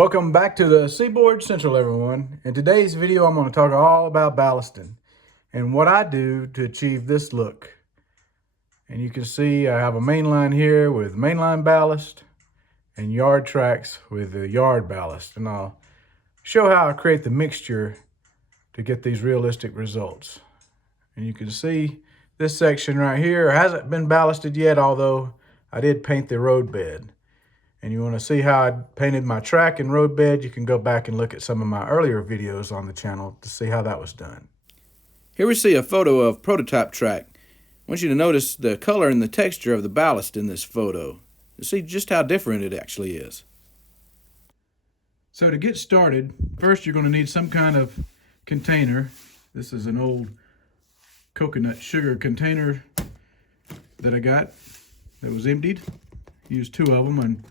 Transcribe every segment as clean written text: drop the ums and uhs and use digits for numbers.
Welcome back to the Seaboard Central, everyone. In today's video, I'm going to talk all about ballasting and what I do to achieve this look. And you can see I have a mainline here with mainline ballast and yard tracks with the yard ballast. And I'll show how I create the mixture to get these realistic results. And you can see this section right here hasn't been ballasted yet, although I did paint the road bed. And you want to see how I painted my track and road bed, you can go back and look at some of my earlier videos on the channel to see how that was done. Here we see a photo of prototype track. I want you to notice the color and the texture of the ballast in this photo to see just how different it actually is. So to get started, first you're going to need some kind of container. This is an old coconut sugar container that I got that was emptied. Used two of them, and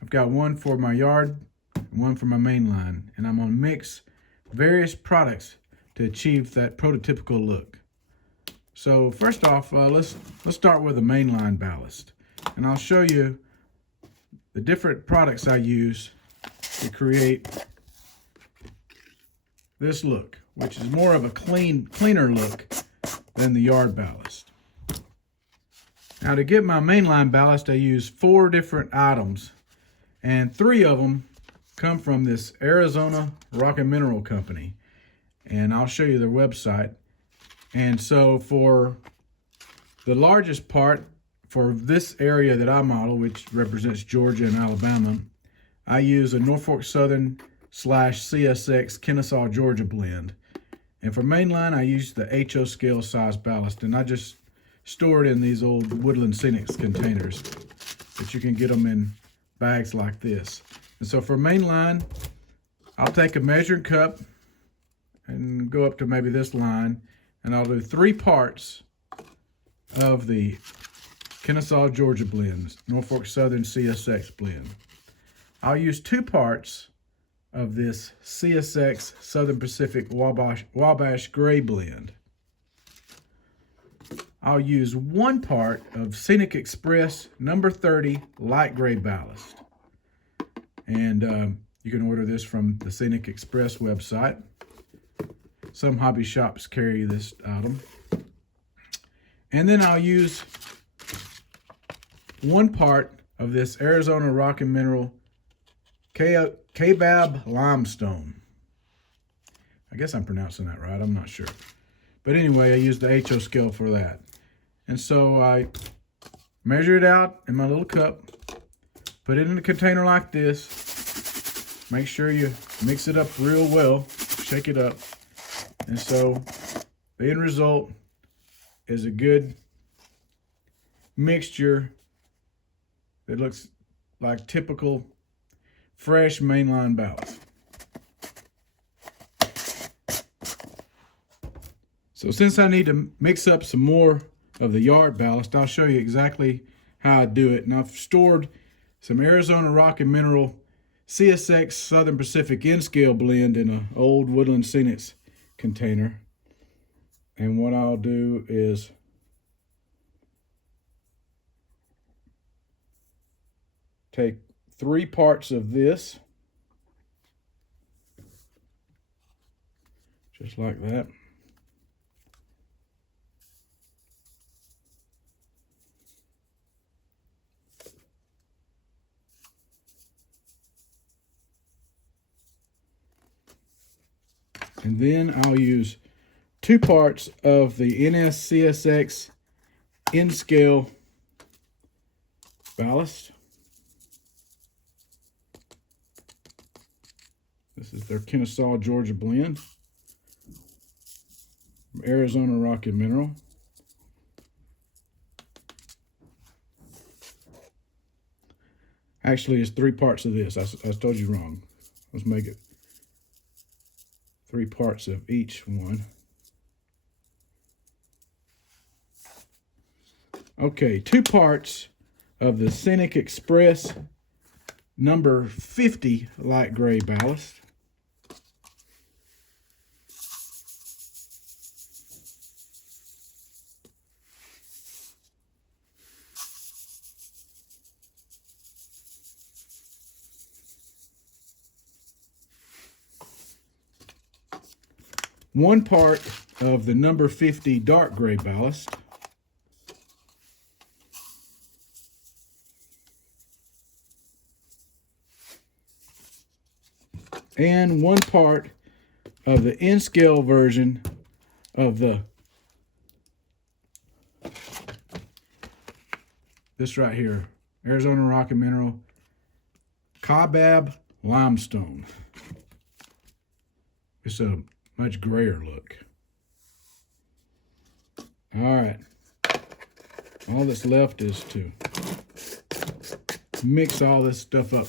I've got one for my yard and one for my main line, and I'm going to mix various products to achieve that prototypical look. So first off, let's start with a mainline ballast, and I'll show you the different products I use to create this look, which is more of a cleaner look than the yard ballast. Now to get my mainline ballast, I use 4 different items, and 3 of them come from this Arizona Rock and Mineral Company, and I'll show you their website. And so for the largest part for this area that I model, which represents Georgia and Alabama, I use a Norfolk Southern / CSX Kennesaw, Georgia blend. And for mainline, I use the HO scale size ballast, and I just store it in these old Woodland Scenics containers, but you can get them in bags like this. And so for mainline, I'll take a measuring cup and go up to maybe this line, and I'll do 3 parts of the Kennesaw, Georgia blend, Norfolk Southern CSX blend. I'll use 2 parts of this CSX Southern Pacific Wabash Gray blend. I'll use 1 part of Scenic Express number 30 light gray ballast. And you can order this from the Scenic Express website. Some hobby shops carry this item. And then I'll use 1 part of this Arizona Rock and Mineral Kabab Limestone. I guess I'm pronouncing that right, I'm not sure. But anyway, I use the HO scale for that. And so I measure it out in my little cup, put it in a container like this, make sure you mix it up real well, shake it up. And so the end result is a good mixture that looks like typical fresh mainline ballast. So since I need to mix up some more of the yard ballast, I'll show you exactly how I do it. And I've stored some Arizona Rock and Mineral CSX Southern Pacific N-scale blend in an old Woodland Scenics container. And what I'll do is take 3 parts of this, just like that. And then I'll use 2 parts of the NSCSX N-scale ballast. This is their Kennesaw, Georgia blend. Arizona Rock and Mineral. Actually, it's 3 parts of this. I told you wrong. Let's make it 3 parts of each one. Okay, 2 parts of the Scenic Express number 50 light gray ballast. 1 part of the number 50 dark gray ballast, and 1 part of the N-scale version of this right here, Arizona Rock and Mineral Kaibab Limestone. It's a much grayer look. All right, all that's left is to mix all this stuff up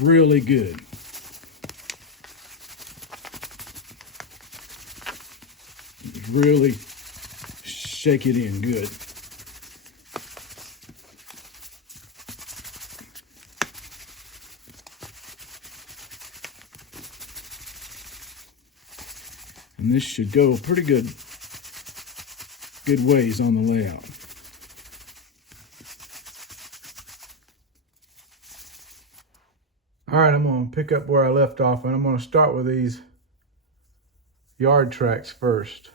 really good. Really shake it in good. And this should go pretty good ways on the layout. All right, I'm going to pick up where I left off, and I'm going to start with these yard tracks first.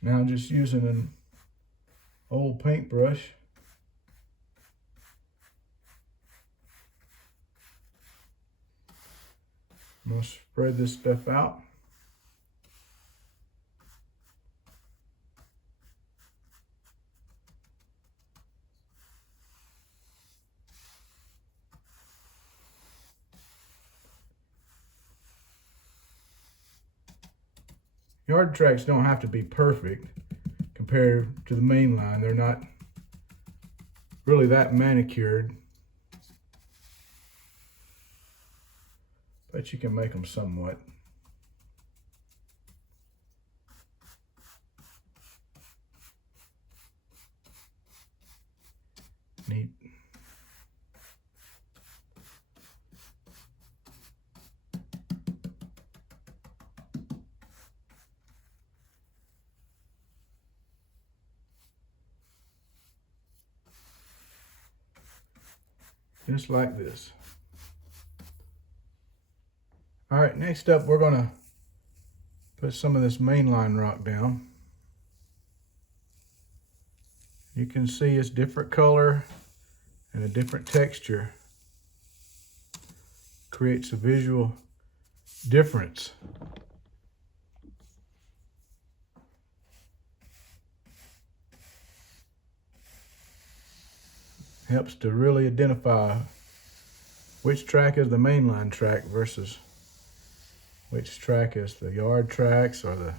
Now I'm just using an old paintbrush. I'm going to spread this stuff out. Yard tracks don't have to be perfect compared to the main line. They're not really that manicured, but you can make them somewhat. Neat. Just like this. All right, next up we're gonna put some of this mainline rock down. You can see it's different color and a different texture. Creates a visual difference. Helps to really identify which track is the mainline track versus which track is the yard tracks or the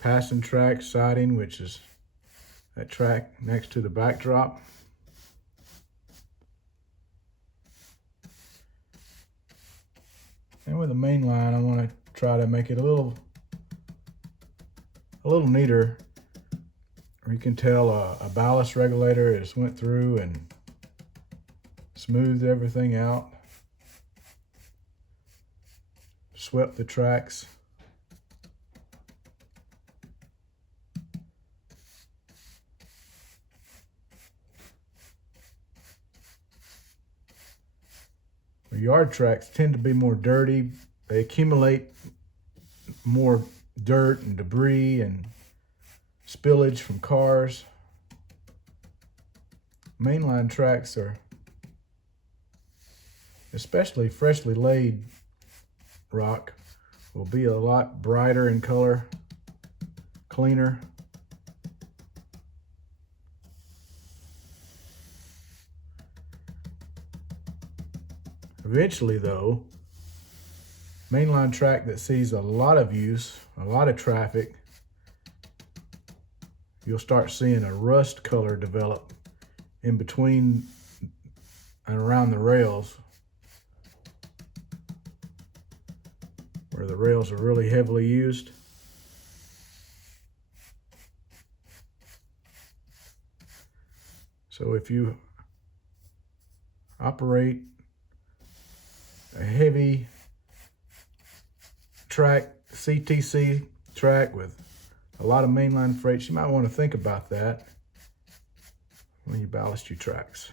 passing track siding, which is that track next to the backdrop. And with the mainline, I want to try to make it a little neater. You can tell a ballast regulator has went through and smoothed everything out, swept the tracks. The yard tracks tend to be more dirty. They accumulate more dirt and debris and spillage from cars. Mainline tracks are, especially freshly laid rock, will be a lot brighter in color, cleaner. Eventually though, mainline track that sees a lot of use, a lot of traffic, you'll start seeing a rust color develop in between and around the rails, where the rails are really heavily used. So if you operate a heavy track, CTC track with a lot of mainline freight, you might want to think about that when you ballast your tracks.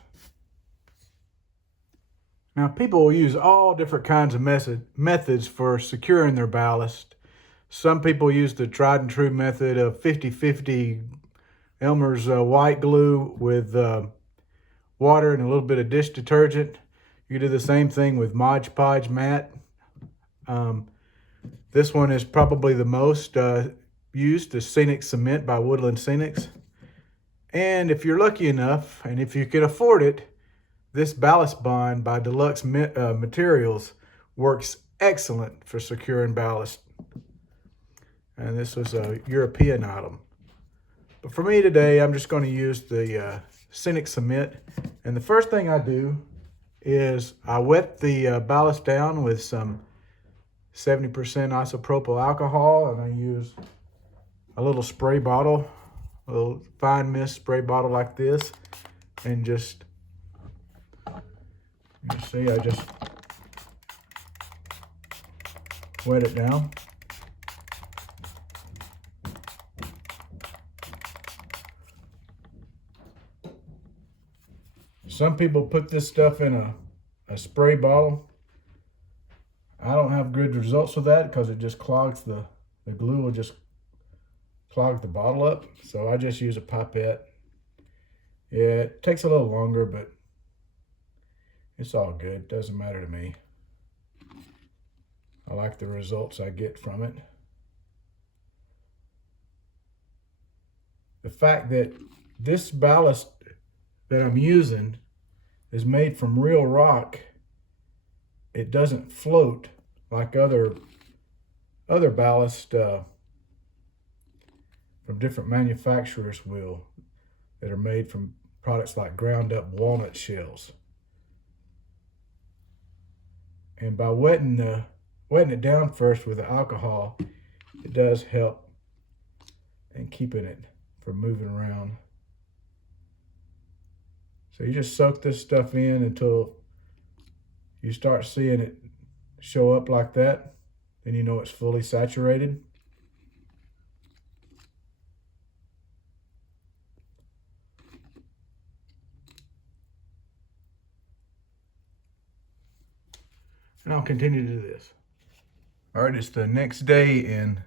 Now, people will use all different kinds of methods for securing their ballast. Some people use the tried and true method of 50-50 Elmer's white glue with water and a little bit of dish detergent. You can do the same thing with Mod Podge mat. This one is probably the most used, the Scenic Cement by Woodland Scenics. And if you're lucky enough, and if you can afford it, this Ballast Bond by Deluxe Materials works excellent for securing ballast. And this was a European item. But for me today, I'm just going to use the Scenic Cement. And the first thing I do is I wet the ballast down with some 70% isopropyl alcohol, and I use a little spray bottle, a little fine mist spray bottle like this, and just, you see, I just wet it down. Some people put this stuff in a spray bottle. I don't have good results with that because it just clogs the glue will just clog the bottle up. So I just use a pipette. Yeah, it takes a little longer, but it's all good. Doesn't matter to me. I like the results I get from it. The fact that this ballast that I'm using is made from real rock, it doesn't float like other ballast from different manufacturers will, that are made from products like ground up walnut shells. And by wetting it down first with the alcohol, it does help in keeping it from moving around. So you just soak this stuff in until you start seeing it show up like that. Then you know it's fully saturated. And I'll continue to do this. All right, it's the next day and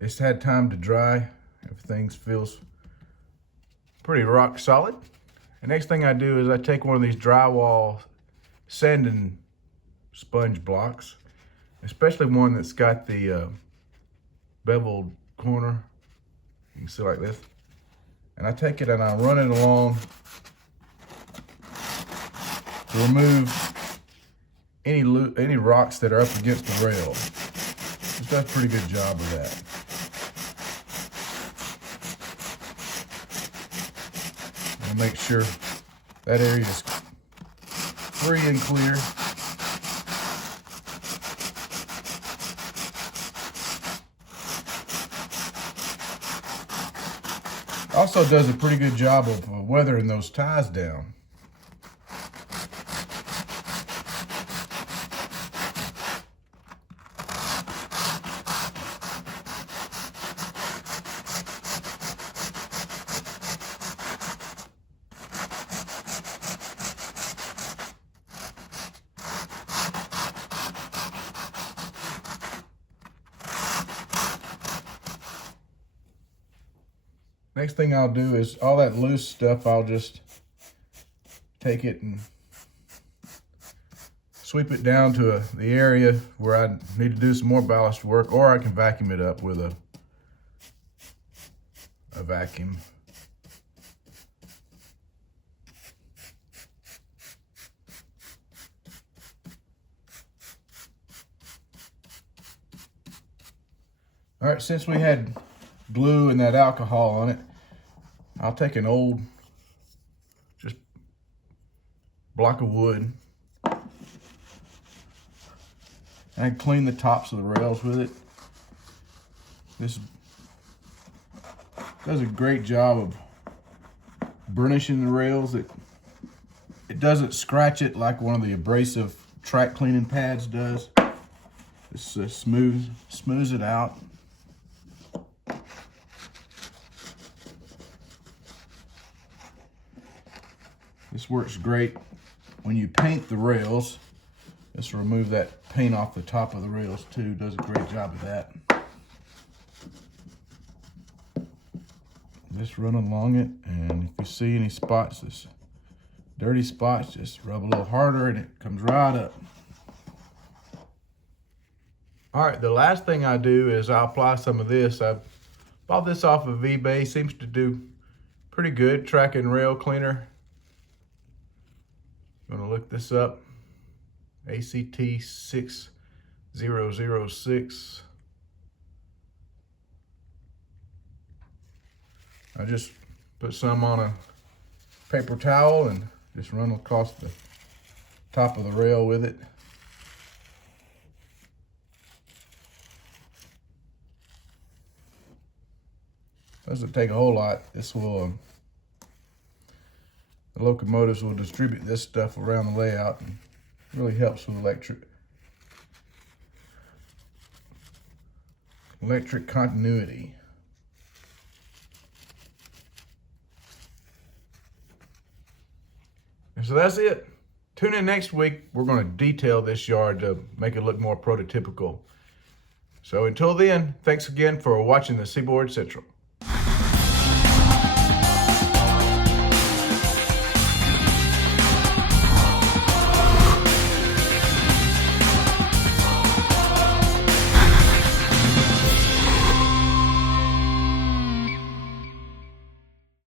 it's had time to dry. Everything feels pretty rock solid. The next thing I do is I take one of these drywall sanding sponge blocks, especially one that's got the beveled corner. You can see like this. And I take it and I run it along to remove any rocks that are up against the rail. It does a pretty good job of that. And make sure that area is free and clear. Also does a pretty good job of weathering those ties down. Next thing I'll do is all that loose stuff, I'll just take it and sweep it down to the area where I need to do some more ballast work, or I can vacuum it up with a vacuum. All right, since we had glue and that alcohol on it, I'll take an old just block of wood and I clean the tops of the rails with it. This does a great job of burnishing the rails. It It doesn't scratch it like one of the abrasive track cleaning pads does. This smooths it out. This works great when you paint the rails. This will remove that paint off the top of the rails too. Does a great job of that. Just run along it, and if you see any spots, this dirty spots, just rub a little harder and it comes right up. All right, the last thing I do is I'll apply some of this. I bought this off of eBay. Seems to do pretty good. Track and rail cleaner. I'm gonna look this up. ACT 6006. I just put some on a paper towel and just run across the top of the rail with it. Doesn't take a whole lot. This will, the locomotives will distribute this stuff around the layout, and really helps with electric continuity. And so that's it. Tune in next week. We're going to detail this yard to make it look more prototypical. So until then, thanks again for watching the Seaboard Central.